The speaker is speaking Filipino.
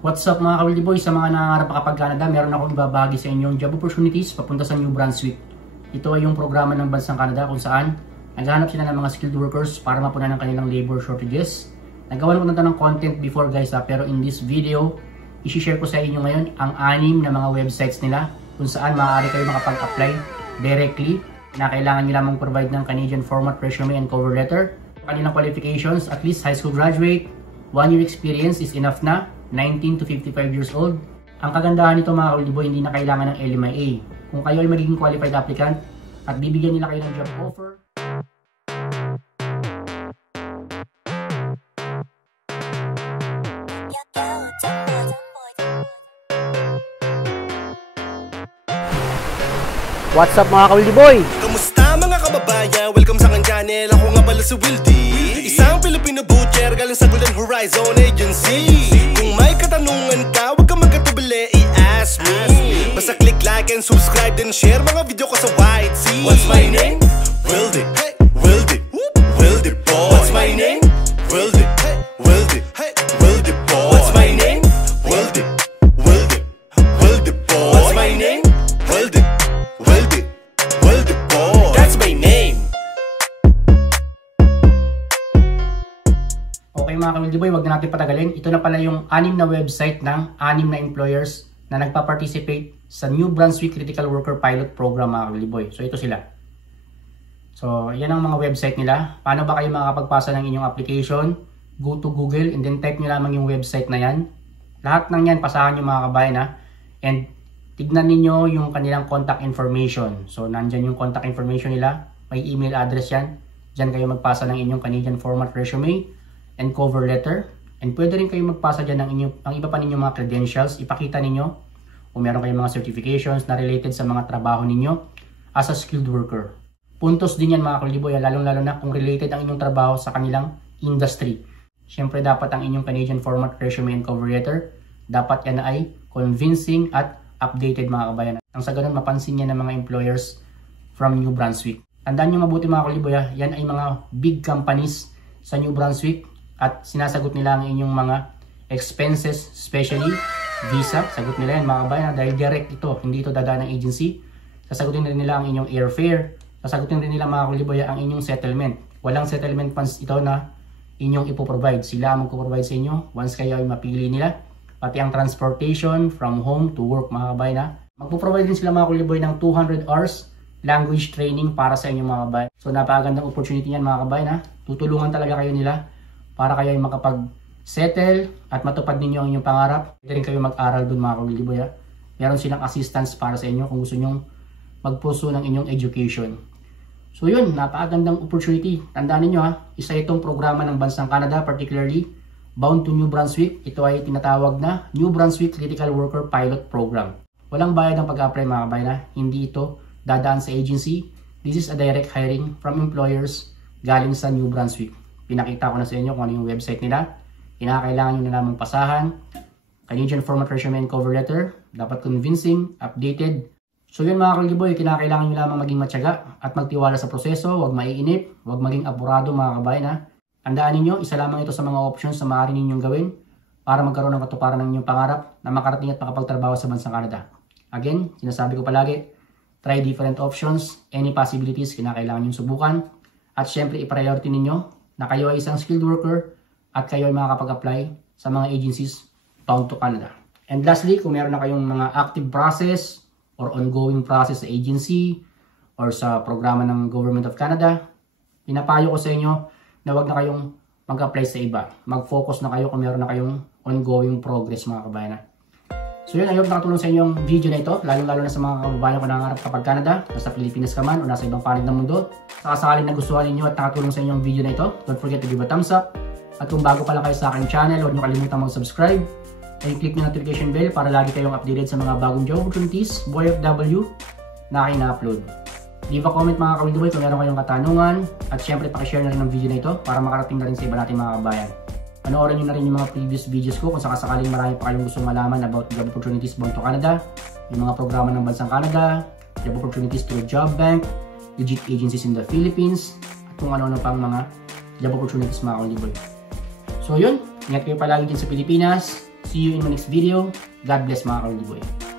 What's up mga ka-Wildy Boy? Sa mga nangangarap makapag-Canada, meron akong ibabahagi sa inyong job opportunities papunta sa New Brunswick. Ito ay yung programa ng bansang Canada kung saan naghahanap sila ng mga skilled workers para mapunan ang kanilang labor shortages. Nagawan ko na ito ng content before guys pero in this video, isi-share ko sa inyo ngayon ang 6 na mga websites nila kung saan maaari kayo makapag-apply directly na kailangan nyo lamang provide ng Canadian format resume and cover letter. Kanilang qualifications, at least high school graduate, 1 year experience is enough na, 19 to 55 years old. Ang kagandahan nito mga ka-Wildy Boy, hindi na kailangan ng LMIA. Kung kayo ay magiging qualified applicant at bibigyan nila kayo ng job offer, What's up mga ka-Wildy Boy? Kamusta mga kababayan? Welcome sa aking channel. Ako nga pala si Wildy, isang Filipino butcher galing sa Golden Horizon Agency. Kung may katanungan ka, huwag ka magkatubili, i-ask me. Basta click like and subscribe then share mga video ko sa White Sea. What's my name? Wildy. Hey, Wildy. Wildy boy. What's my name? Wildy. Hey, Wildy. Hey, Wildy boy. What's my name? Wildy. Wildy. Wildy boy. What's my name? Wildy. Wildy. Wildy boy. That's my name. okay mga ka-Wildy Boy, wag na natin patagalin. Ito na pala yung 6 na website ng 6 na employers na nagpa-participate sa New Brunswick Critical Worker Pilot Program mga ka-Wildy Boy. So ito sila. So yan ang mga website nila. Paano ba kayo makakapagpasa ng inyong application? Go to Google and then type nyo lamang yung website na yan. Lahat ng yan, pasahan nyo mga kabayan ha. And tignan ninyo yung kanilang contact information. So nandyan yung contact information nila. May email address yan. Diyan kayo magpasa ng inyong Canadian format resume and cover letter. And pwede rin kayo magpasa dyan ng ang iba pa ninyong mga credentials. Ipakita ninyo kung meron kayong mga certifications na related sa mga trabaho ninyo as a skilled worker. Puntos din yan mga ka-Wildy Boy, lalong-lalo na kung related ang inyong trabaho sa kanilang industry. Siyempre dapat ang inyong Canadian format resume and cover letter, dapat yan ay convincing at updated mga kabayan. Ang sa ganun mapansin niya ng mga employers from New Brunswick. Tandaan nyo mabuti mga ka-Wildy Boy, yan ay mga big companies sa New Brunswick at sinasagot nila ang inyong mga expenses, especially visa. Sagot nila yan mga kabayan dahil direct ito, hindi ito dadaan ng agency. Sasagutin rin nila ang inyong airfare. Sasagutin rin nila mga ka-Wildy Boy ang inyong settlement. Walang settlement funds ito na inyong ipoprovide. Sila ang magpoprovide sa inyo once kayo ay mapili nila. Pati ang transportation from home to work mga kabayan ha. Magpo-provide din sila mga ka-Wildy Boy ng 200 hours language training para sa inyong mga kabayan. So napakagandang opportunity yan mga kabayan ha. Tutulungan talaga kayo nila para kayo ay makapag-settle at matupad ninyo ang inyong pangarap. Pwede rin kayo mag-aral dun mga ka-Wildy Boy ha. Meron silang assistance para sa inyo kung gusto nyong magpuso ng inyong education. So yun, napakagandang opportunity. Tandaan niyo ha, isa itong programa ng bansang Canada, particularly Bound to New Brunswick. Ito ay tinatawag na New Brunswick Critical Worker Pilot Program. Walang bayad ang pag-apply mga kabayan ha. Hindi ito dadaan sa agency. This is a direct hiring from employers galing sa New Brunswick. Pinakita ko na sa inyo kung ano yung website nila. Kinakailangan nyo na lamang pasahan. Canadian format resume and cover letter. Dapat convincing, updated. So yun mga ka-Wildy Boy, kinakailangan nyo lamang maging matyaga at magtiwala sa proseso. Huwag maiinip, huwag maging apurado mga kabayan ha. Tandaan ninyo, isa lamang ito sa mga options na maaari ninyong gawin para magkaroon ng katuparan ng inyong pangarap na makarating at makapagtrabaho sa bansang Canada. Again, sinasabi ko palagi, try different options, any possibilities, kinakailangan nyo subukan. At syempre, i-priority ninyo na kayo ay isang skilled worker at kayo ay makakapag-apply sa mga agencies bound to Canada. And lastly, kung meron na kayong mga active process or ongoing process sa agency or sa programa ng Government of Canada, pinapayo ko sa inyo na wag na kayong mag-apply sa iba. Mag-focus na kayo kung meron na kayong ongoing progress mga kabayan. So yun, I hope nakatulong sa inyong video na ito, lalong-lalo na sa mga kababayan ko nangangarap kapag Canada, nasa Pilipinas ka man o nasa ibang panig ng mundo. Sakaling nagustuhan ninyo at nakatulong sa inyong video na ito, don't forget to give a thumbs up. At kung bago pa lang kayo sa aking channel, huwag nyo kalimutan mag-subscribe. And click nyo notification bell para lagi kayong updated sa mga bagong job opportunities, Boy FW, na aking na-upload. Leave a comment mga ka-Wildy Boy kung meron kayong katanungan. At syempre pakishare na rin ng video na ito para makarating na rin sa iba natin mga kabayan. Panoorin nyo na rin yung mga previous videos ko kung sakasakaling marami pa kayong gustong malaman about job opportunities bound to Canada, yung mga programa ng bansang Canada, job opportunities through job bank, legit agencies in the Philippines, at kung ano-ano pang mga job opportunities mga ka-Wildy Boy. So yun, ingat kayo palagi din sa Pilipinas. See you in my next video. God bless mga ka-Early Boy.